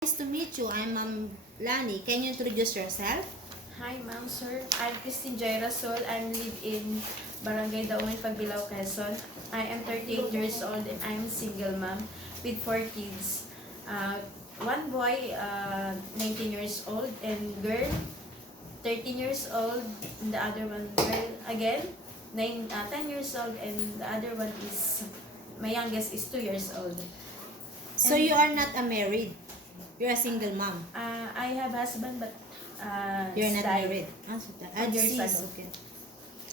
Nice to meet you. I'm Lani. Can you introduce yourself? Hi, ma'am, sir. I'm Christine Jaira Sol. I live in Barangay Daungan, Pagbilao, Quezon. I am 38 years old and I am single mom with 4 kids. One boy, 19 years old, and girl, 13 years old. And the other one, girl, again, 10 years old, and the other one is, my youngest is 2 years old. So you are not a married. You're a single mom. I have husband, but You're not died married. years Sis, ago. okay.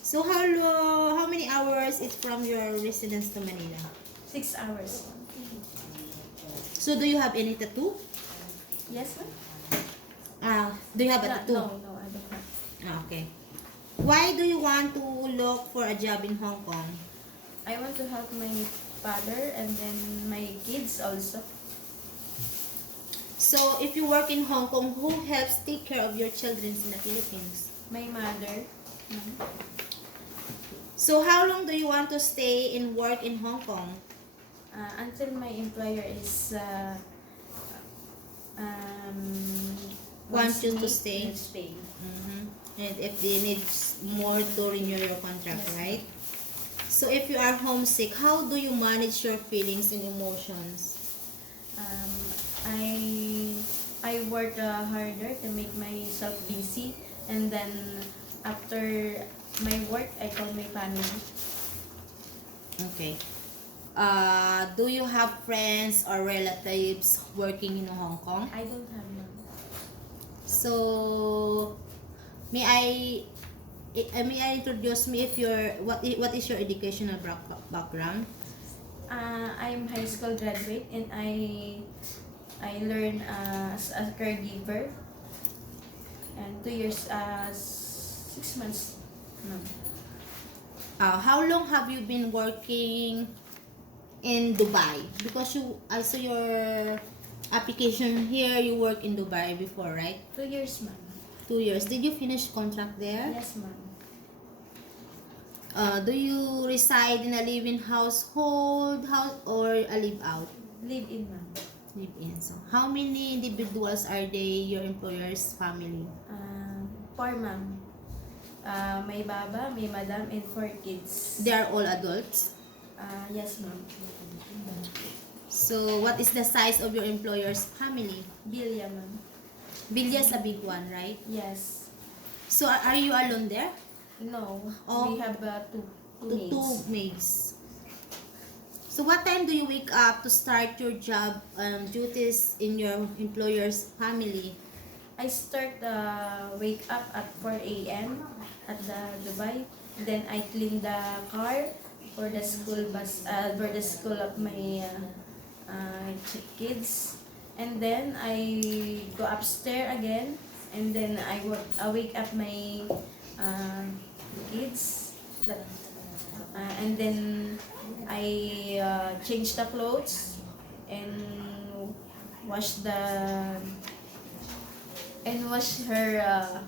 So how many hours is from your residence to Manila? 6 hours. So do you have any tattoo? Yes, ma'am? Do you have a tattoo? No, I don't have. Okay. Why do you want to look for a job in Hong Kong? I want to help my father and then my kids also. So if you work in Hong Kong, who helps take care of your children in the Philippines? My mother. So how long do you want to stay and work in Hong Kong? Until my employer is Wants you to me stay? Stay. And if they need more to renew your contract, Yes. right? So if you are homesick, how do you manage your feelings and emotions? I work harder to make myself busy, and then after my work, I call my family. Okay. Do you have friends or relatives working in Hong Kong? I don't have none. So may I introduce me if what is your educational background? I'm high school graduate, and I learn as a caregiver, and 2 years, 6 months. No. How long have you been working in Dubai? Because I saw your application here, you work in Dubai before, right? 2 years, ma'am. 2 years. Did you finish contract there? Yes, ma'am. Do you reside in a live-in household house or a live-out? Live in, ma'am. Live-in. So, how many individuals are they, your employer's family? 4, ma'am. My baba, my madam, and 4 kids. They are all adults. Yes, ma'am. So, what is the size of your employer's family? Bilya, ma'am. Bilya's a big one, right? Yes. So, are you alone there? No. Oh. We have two maids. Two maids. So, what time do you wake up to start your job duties in your employer's family? I start wake up at 4 a.m. at the Dubai. Then I clean the car for the school bus, for the school of my kids. And then I go upstairs again. And then I wake up my kids. And then I change the clothes and wash her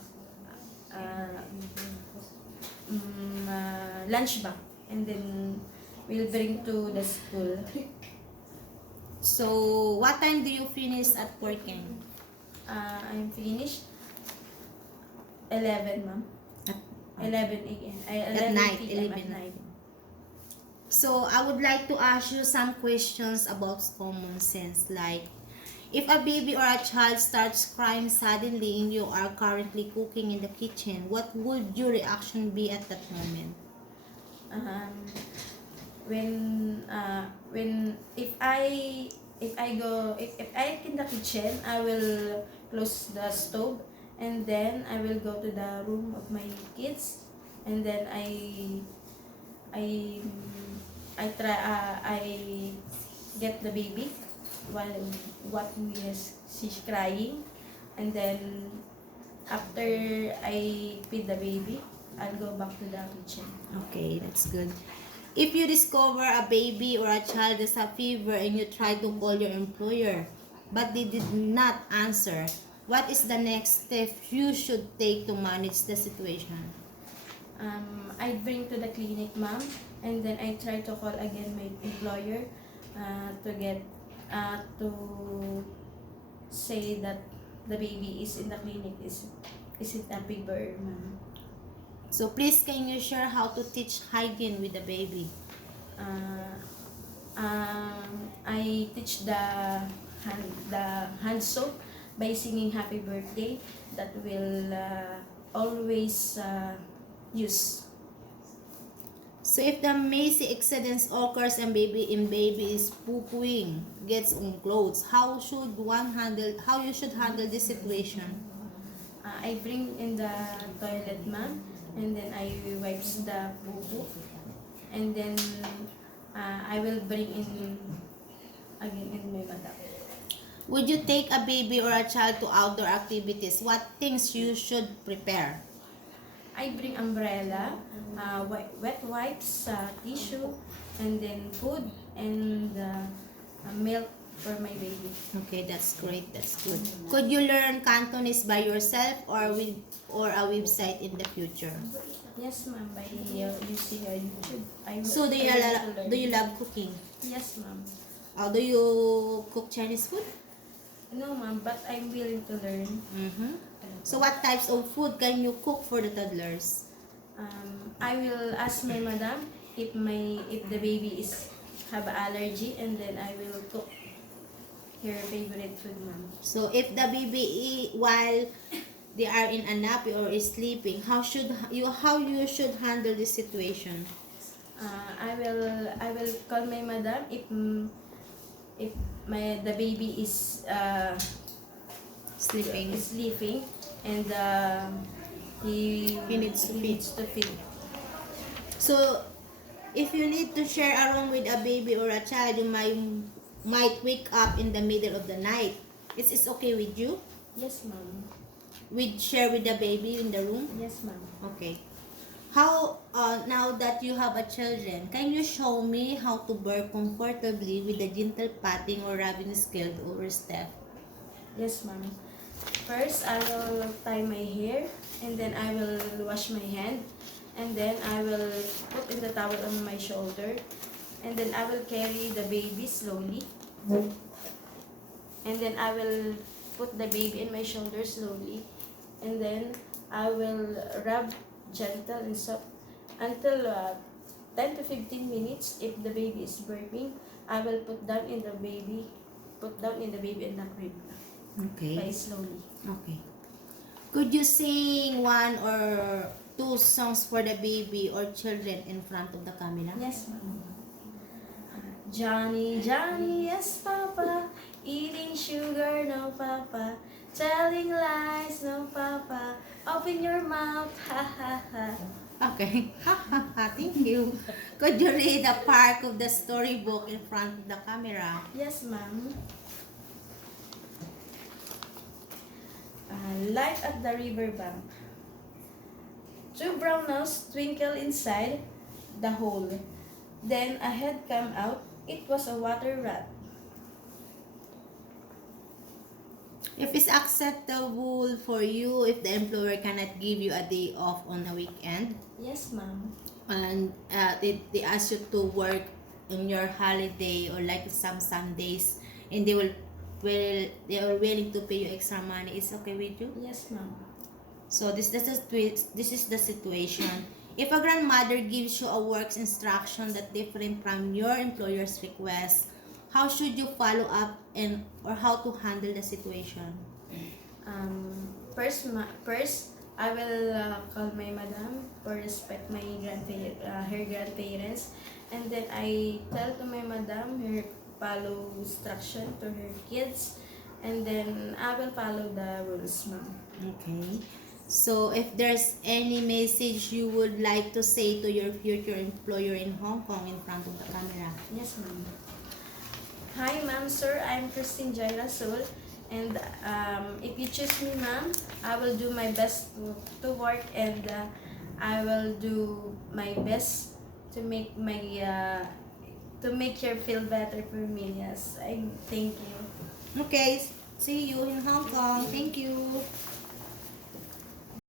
lunch bag, and then we'll bring to the school. So, what time do you finish at working? I'm finished 11, ma'am. 11 a.m. At night, p.m. 11. at night. So, I would like to ask you some questions about common sense, like, if a baby or a child starts crying suddenly and you are currently cooking in the kitchen, what would your reaction be at that moment? If I in the kitchen, I will close the stove, and then I will go to the room of my kids, and then I get the baby while she's crying, and then after I feed the baby, I'll go back to the kitchen. Okay, that's good. If you discover a baby or a child has a fever and you try to call your employer, but they did not answer, what is the next step you should take to manage the situation? I bring to the clinic, ma'am, and then I try to call again my employer to get to say that the baby is in the clinic is it a paper, ma'am? So please, can you share how to teach hygiene with the baby? Uh, I teach the hand soap by singing happy birthday that will always use. So if the messy accidents occurs and baby is poo-pooing, gets on clothes, how you should handle this situation? I bring in the toilet, ma'am, and then I wipes the poo, and then I will bring in again in my madam. Would you take a baby or a child to outdoor activities? What things you should prepare? I bring umbrella, wet wipes, tissue, and then food and milk for my baby. Okay, that's great. That's good. Could you learn Cantonese by yourself or a website in the future? Yes, ma'am. By using YouTube. So do you love cooking? Yes, ma'am. Do you cook Chinese food? No, ma'am, but I'm willing to learn. Mm-hmm. So what types of food can you cook for the toddlers? I will ask my madam if the baby is have allergy, and then I will cook her favorite food, ma'am. So if the baby while they are in a nappy or is sleeping, how you should handle this situation? I will call my madam if the baby is sleeping and He needs to feed. needs to feed. So if you need to share a room with a baby or a child, you might wake up in the middle of the night. Is okay with you? Yes, ma'am. With share with the baby in the room? Yes, ma'am. Okay. How now that you have a children, can you show me how to birth comfortably with a gentle patting or rubbing scaled over step? Yes, ma'am. First, I will tie my hair, and then I will wash my hand, and then I will put in the towel on my shoulder, and then I will carry the baby slowly, and then I will put the baby in my shoulder slowly, and then I will rub gentle and soft until 10 to 15 minutes. If the baby is burping, I will put down in the baby in the crib by Okay. slowly. Okay. Could you sing one or two songs for the baby or children in front of the camera? Yes, ma'am. Johnny, Johnny, yes, Papa. Eating sugar, no, Papa. Telling lies, no, Papa. Open your mouth, ha, ha, ha. Okay. Thank you. Could you read a part of the storybook in front of the camera? Yes, ma'am. Light at the riverbank. Two brown noses twinkle inside the hole. Then a head came out. It was a water rat. If it's acceptable for you, if the employer cannot give you a day off on a weekend, Yes, ma'am. and they ask you to work on your holiday or like some Sundays, and they are willing to pay you extra money, it's okay with you? Yes, ma'am. So this is the situation. If a grandmother gives you a work instruction that different from your employer's request, how should you follow up and or how to handle the situation? First, I will call my madam for respect my her grandparents, and then I tell to my madam her follow instruction to her kids, and then I will follow the rules, ma'am. Okay. So if there's any message you would like to say to your future employer in Hong Kong in front of the camera? Yes, ma'am. Hi, ma'am, sir. I'm Christine Jaira Sol, and if you choose me, ma'am, I will do my best to work, and I will do my best to make to make you feel better for me. Yes, I thank you. Okay. See you in Hong Kong. Thank you.